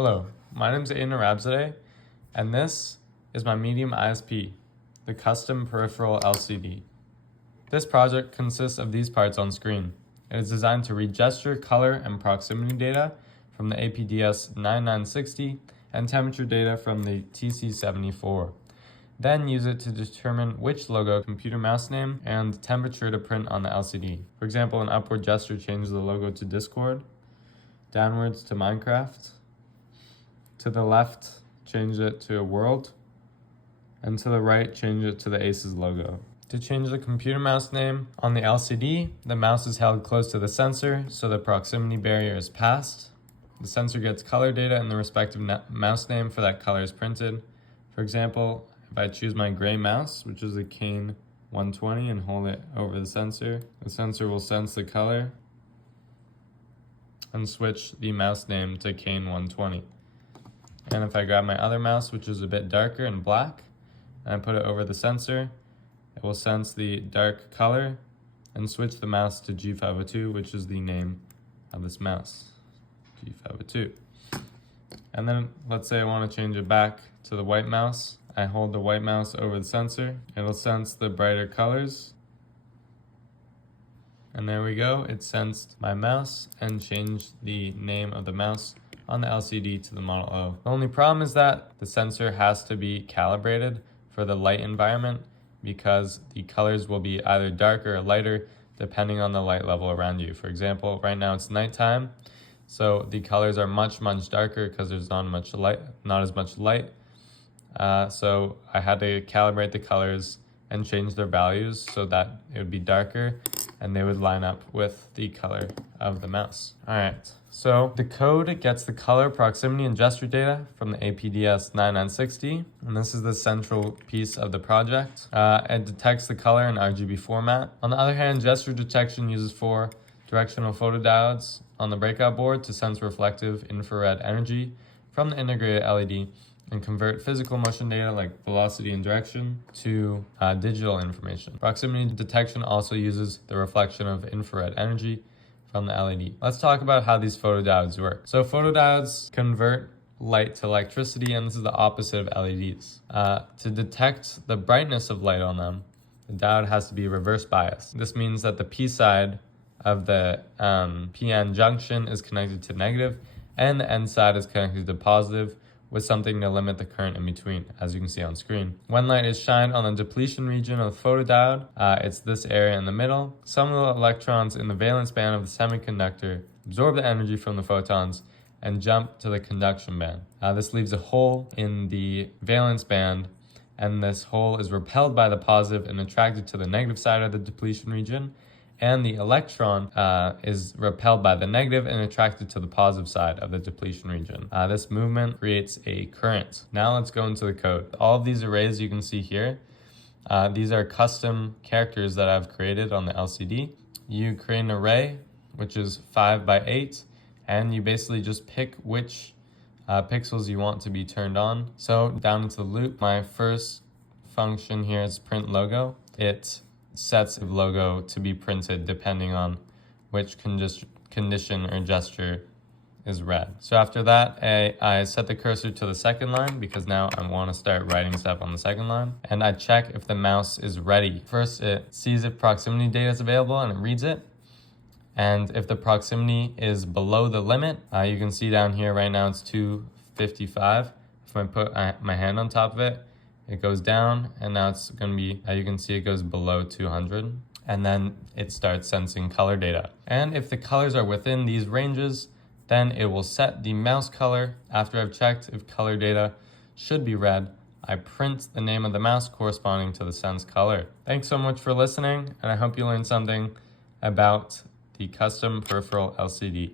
Hello, my name is Aiden Arabzadeh, and this is my medium ISP, the custom peripheral LCD. This project consists of these parts on screen. It is designed to read gesture, color, and proximity data from the APDS 9960 and temperature data from the TC74. Then use it to determine which logo, computer mouse name, and temperature to print on the LCD. For example, an upward gesture changes the logo to Discord, downwards to Minecraft, to the left, change it to a world, and to the right, change it to the Aces logo. To change the computer mouse name on the LCD, the mouse is held close to the sensor so the proximity barrier is passed. The sensor gets color data and the respective mouse name for that color is printed. For example, if I choose my gray mouse, which is a Kane 120, and hold it over the sensor will sense the color and switch the mouse name to Kane 120. And if I grab my other mouse, which is a bit darker and black, and I put it over the sensor, it will sense the dark color and switch the mouse to G502, which is the name of this mouse, G502. And then let's say I want to change it back to the white mouse. I hold the white mouse over the sensor. It'll sense the brighter colors. And there we go. It sensed my mouse and changed the name of the mouse on the LCD to the Model O. The only problem is that the sensor has to be calibrated for the light environment because the colors will be either darker or lighter depending on the light level around you. For example, right now it's nighttime, so the colors are much darker because there's not as much light. So I had to calibrate the colors and change their values so that it would be darker and they would line up with the color of the mouse. All right, so the code gets the color, proximity, and gesture data from the APDS 9960, and this is the central piece of the project. It detects the color in RGB format. On the other hand, gesture detection uses 4 directional photodiodes on the breakout board to sense reflective infrared energy from the integrated LED and convert physical motion data like velocity and direction to digital information. Proximity detection also uses the reflection of infrared energy from the LED. Let's talk about how these photodiodes work. So photodiodes convert light to electricity, and this is the opposite of LEDs. To detect the brightness of light on them, the diode has to be reverse biased. This means that the P side of the PN junction is connected to negative and the N side is connected to positive, with something to limit the current in between, as you can see on screen. When light is shined on the depletion region of the photodiode, it's this area in the middle. Some of the electrons in the valence band of the semiconductor absorb the energy from the photons and jump to the conduction band. This leaves a hole in the valence band, and this hole is repelled by the positive and attracted to the negative side of the depletion region, and the electron is repelled by the negative and attracted to the positive side of the depletion region. This movement creates a current. Now let's go into the code. All of these arrays you can see here, these are custom characters that I've created on the LCD. You create an array, which is 5 by 8, and you basically just pick which pixels you want to be turned on. So down into the loop, my first function here is print logo. It sets of logo to be printed depending on which condition or gesture is read. So after that, I set the cursor to the second line because now I want to start writing stuff on the second line. And I check if the mouse is ready. First, it sees if proximity data is available and it reads it. And if the proximity is below the limit, you can see down here right now it's 255. If I put my hand on top of it, it goes down, and now it's going to be, you can see it goes below 200, and then it starts sensing color data. And if the colors are within these ranges, then it will set the mouse color. After I've checked if color data should be read, I print the name of the mouse corresponding to the sensed color. Thanks so much for listening, and I hope you learned something about the custom peripheral LCD.